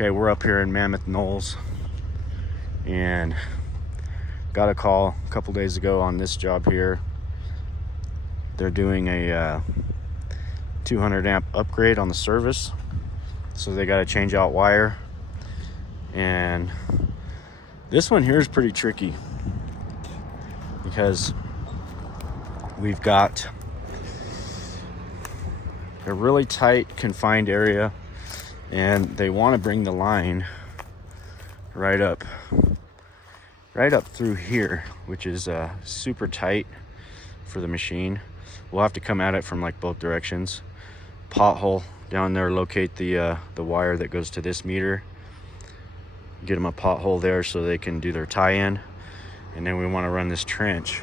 Okay, we're up here in Mammoth Knolls and got a call a couple days ago on this job here. They're doing a 200 amp upgrade on the service, so they got to change out wire. And this one here is pretty tricky because we've got a really tight confined area, and they want to bring the line right up through here, which is super tight for the machine. We'll have to come at it from like both directions. Pothole down there, locate the wire that goes to this meter, get them a pothole there so they can do their tie-in, and then we want to run this trench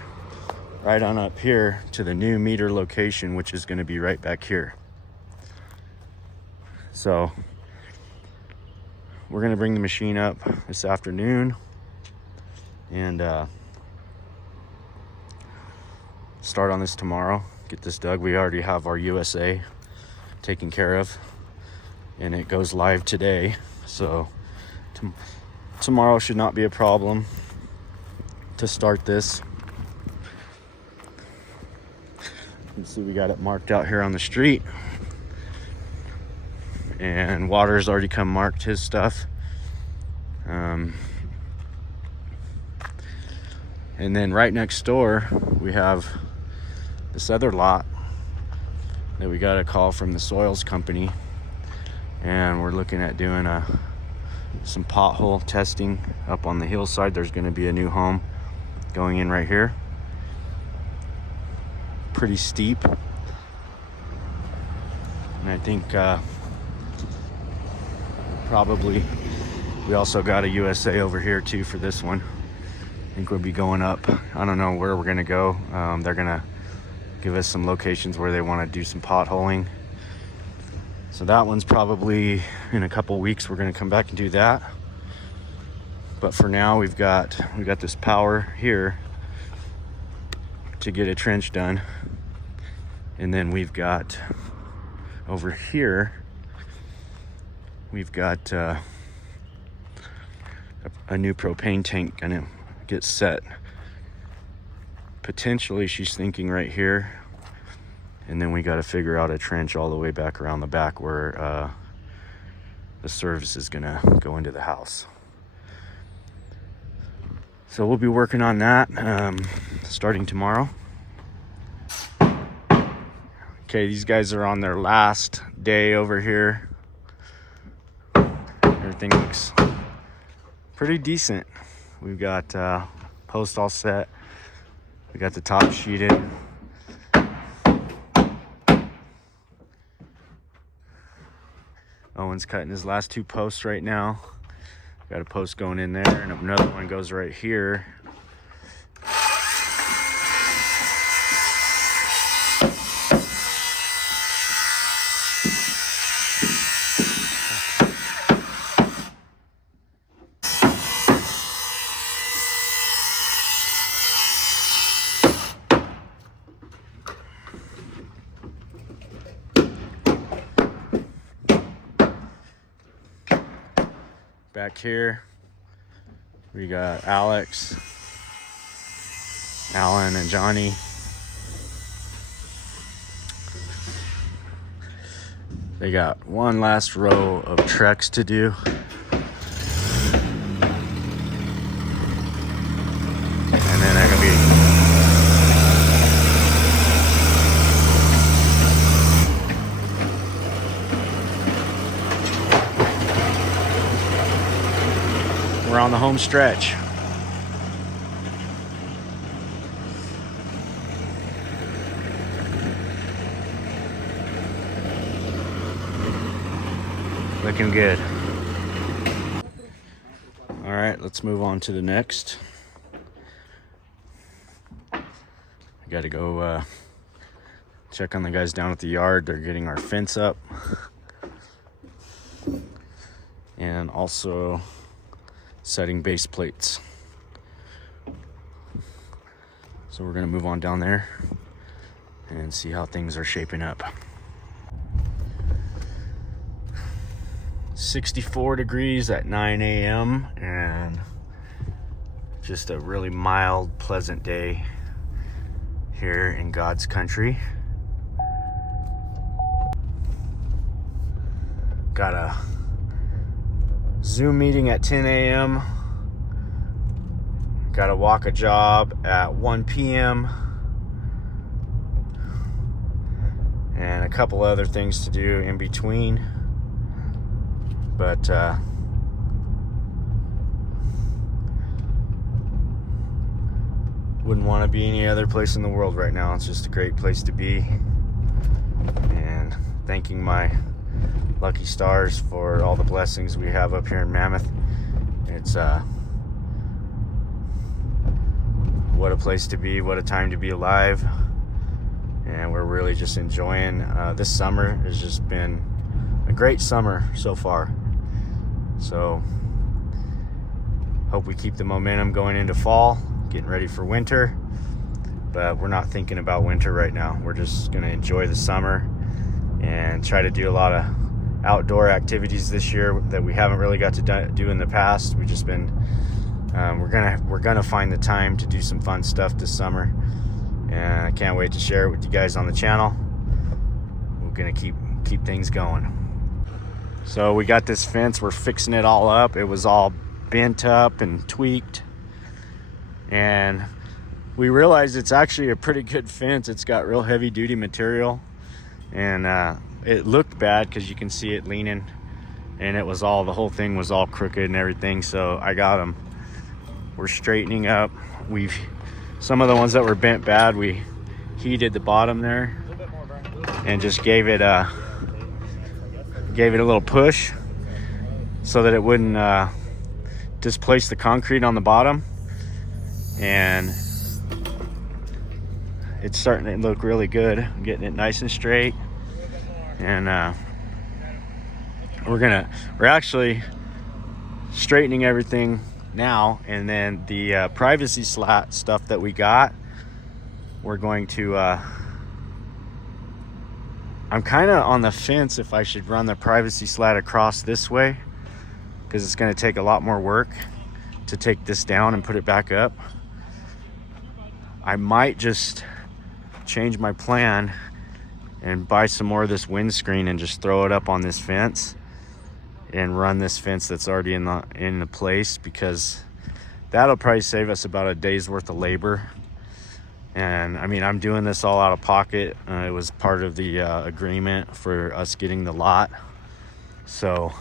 right on up here to the new meter location, which is going to be right back here. So we're going to bring the machine up this afternoon and start on this tomorrow, get this dug. We already have our USA taken care of, and it goes live today, so tomorrow should not be a problem to start this. You can see we got it marked out here on the street, and Water's already come marked his stuff. And then right next door we have this other lot that we got a call from the soils company, and we're looking at doing some pothole testing up on the hillside. There's going to be a new home going in right here, pretty steep, and I think probably we also got a USA over here too for this one. I think we'll be going up. I don't know where we're gonna go. They're gonna give us some locations where they want to do some potholing, so that one's probably in a couple weeks. We're gonna come back and do that, but for now we got this power here to get a trench done, and then we've got over here we've got a new propane tank gonna get set. Potentially she's thinking right here, and then we got to figure out a trench all the way back around the back where the service is gonna go into the house. So we'll be working on that starting tomorrow. Okay, these guys are on their last day over here. Everything looks pretty decent. We've got post all set. We got the top sheeted. Owen's cutting his last two posts right now. Got a post going in there, and another one goes right here. Back here, we got Alex, Alan, and Johnny. They got one last row of treks to do. And then they're gonna be we're on the home stretch. Looking good. All right, let's move on to the next. I got to go check on the guys down at the yard. They're getting our fence up. And also setting base plates. So we're gonna move on down there and see how things are shaping up. 64 degrees at 9 a.m. and just a really mild, pleasant day here in God's country. Got a Zoom meeting at 10 a.m. Got to walk a job at 1 p.m. and a couple other things to do in between. But wouldn't want to be any other place in the world right now. It's just a great place to be. And thanking my lucky stars for all the blessings we have up here in Mammoth. It's what a place to be, what a time to be alive. And we're really just enjoying this summer. Has just been a great summer so far. So hope we keep the momentum going into fall, getting ready for winter. But we're not thinking about winter right now. We're just gonna enjoy the summer and try to do a lot of outdoor activities this year that we haven't really got to do in the past. We've just been we're gonna find the time to do some fun stuff this summer, and I can't wait to share it with you guys on the channel. We're gonna keep things going. So we got this fence, we're fixing it all up. It was all bent up and tweaked, and we realized it's actually a pretty good fence. It's got real heavy duty material, and it looked bad because you can see it leaning, and the whole thing was all crooked and everything. So I got them. We're straightening up. Some of the ones that were bent bad, we heated the bottom there and just gave it a little push so that it wouldn't displace the concrete on the bottom. And it's starting to look really good. I'm getting it nice and straight. And we're actually straightening everything now, and then the privacy slat stuff that we got, we're going to I'm kind of on the fence if I should run the privacy slat across this way, because it's going to take a lot more work to take this down and put it back up. I might just change my plan and buy some more of this windscreen and just throw it up on this fence and run this fence that's already in the place, because that'll probably save us about a day's worth of labor. And I mean, I'm doing this all out of pocket. It was part of the agreement for us getting the lot. So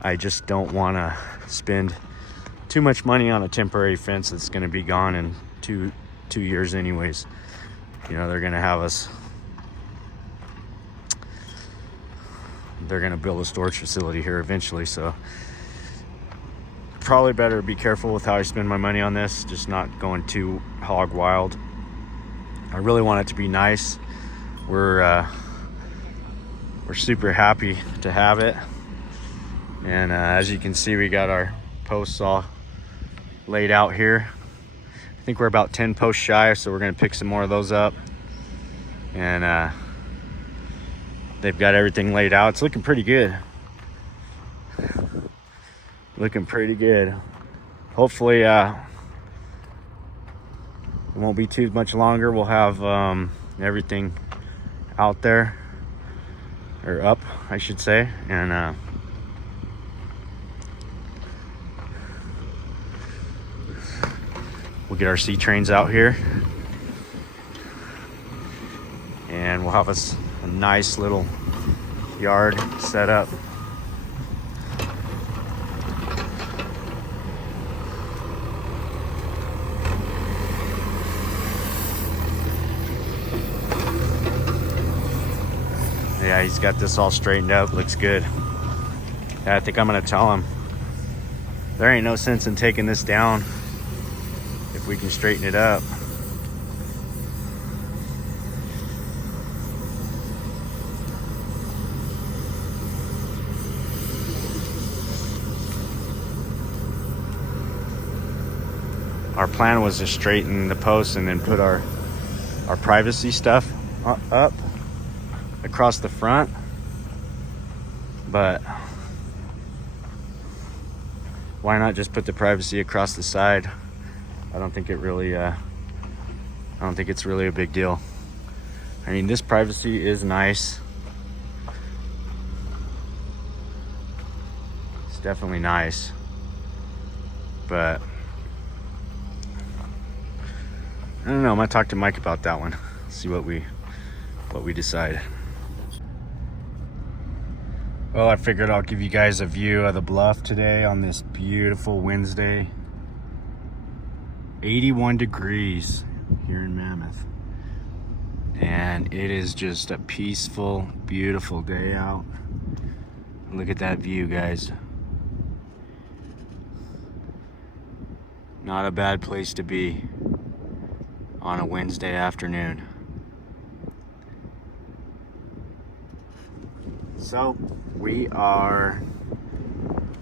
I just don't want to spend too much money on a temporary fence that's going to be gone in two years anyways. You know, they're going to have us, they're going to build a storage facility here eventually. So probably better be careful with how I spend my money on this, just not going too hog wild. I really want it to be nice. We're super happy to have it. And as you can see, we got our posts all laid out here. I think we're about 10 posts shy, so we're gonna pick some more of those up. And they've got everything laid out. It's looking pretty good. Looking pretty good. Hopefully it won't be too much longer. We'll have everything out there, or up I should say. And we'll get our C trains out here, and we'll have us a nice little yard set up. Yeah, he's got this all straightened up. Looks good. Yeah, I think I'm gonna tell him there ain't no sense in taking this down if we can straighten it up. Our plan was to straighten the posts and then put our privacy stuff up across the front, but why not just put the privacy across the side? I don't think it's really a big deal. I mean, this privacy is nice. It's definitely nice, but I don't know. I'm gonna talk to Mike about that one. See what we decide. Well, I figured I'll give you guys a view of the bluff today on this beautiful Wednesday. 81 degrees here in Mammoth. And it is just a peaceful, beautiful day out. Look at that view, guys. Not a bad place to be on a Wednesday afternoon. So we are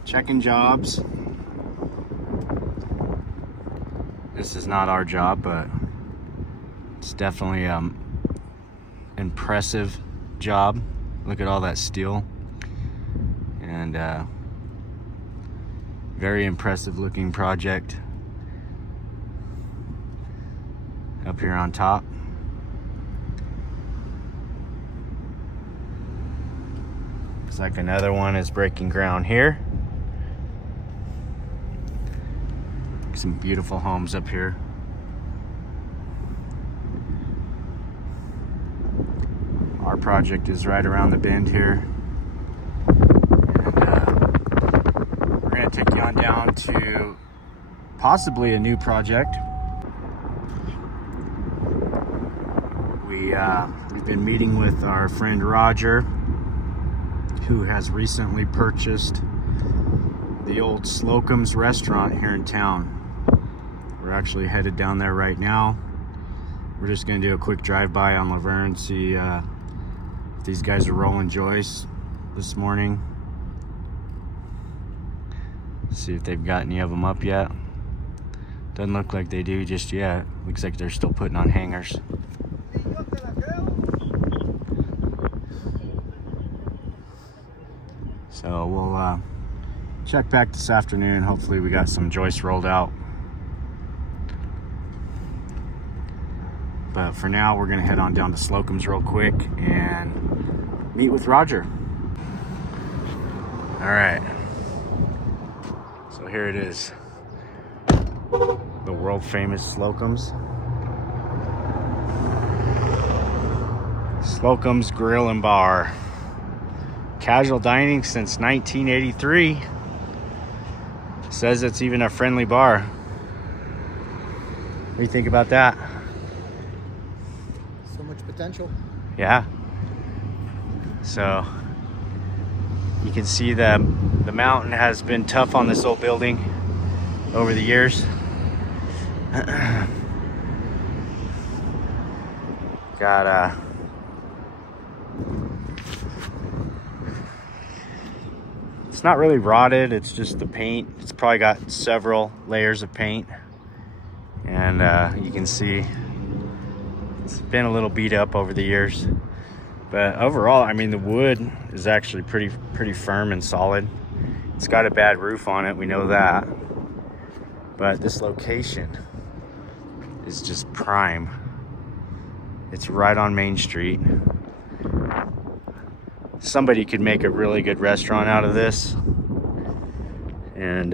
checking jobs. This is not our job, but it's definitely impressive job. Look at all that steel, and very impressive looking project up here on top. Looks like another one is breaking ground here. Some beautiful homes up here. Our project is right around the bend here. And we're gonna take you on down to possibly a new project. We've been meeting with our friend Roger, who has recently purchased the old Slocum's restaurant here in town. We're actually headed down there right now. We're just gonna do a quick drive-by on Laverne, see if these guys are rolling joists this morning. See if they've got any of them up yet. Doesn't look like they do just yet. Looks like they're still putting on hangers. So we'll check back this afternoon. Hopefully we got some joists rolled out. But for now, we're gonna head on down to Slocum's real quick and meet with Roger. All right. So here it is. The world famous Slocum's. Slocum's Grill and Bar. Casual dining since 1983. Says it's even a friendly bar. What do you think about that? So much potential. Yeah. So you can see the mountain has been tough on this old building over the years. Got it's not really rotted, it's just the paint. It's probably got several layers of paint, and you can see it's been a little beat up over the years. But overall, I mean, the wood is actually pretty firm and solid. It's got a bad roof on it, we know that. But this location is just prime. It's right on Main Street. Somebody could make a really good restaurant out of this. And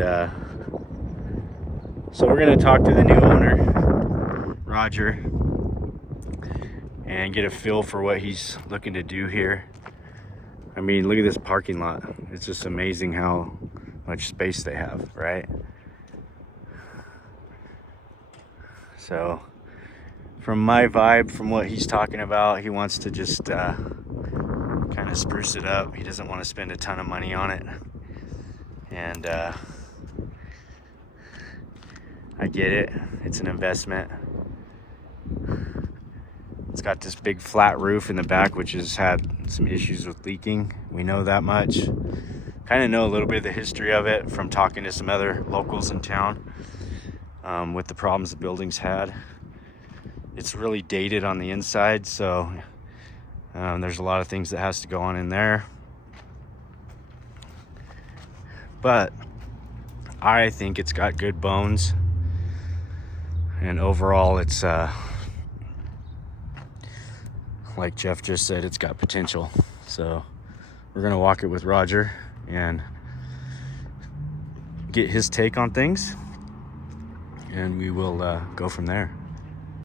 so we're gonna talk to the new owner, Roger, and get a feel for what he's looking to do here. I mean, look at this parking lot. It's just amazing how much space they have, right? So from my vibe, from what he's talking about, he wants to just kind of spruce it up. He doesn't want to spend a ton of money on it. And I get it. It's an investment. It's got this big flat roof in the back, which has had some issues with leaking. We know that much. Kind of know a little bit of the history of it from talking to some other locals in town, with the problems the building's had. It's really dated on the inside, so there's a lot of things that has to go on in there. But I think it's got good bones, and overall it's like Jeff just said, it's got potential. So we're gonna walk it with Roger and get his take on things, and we will go from there.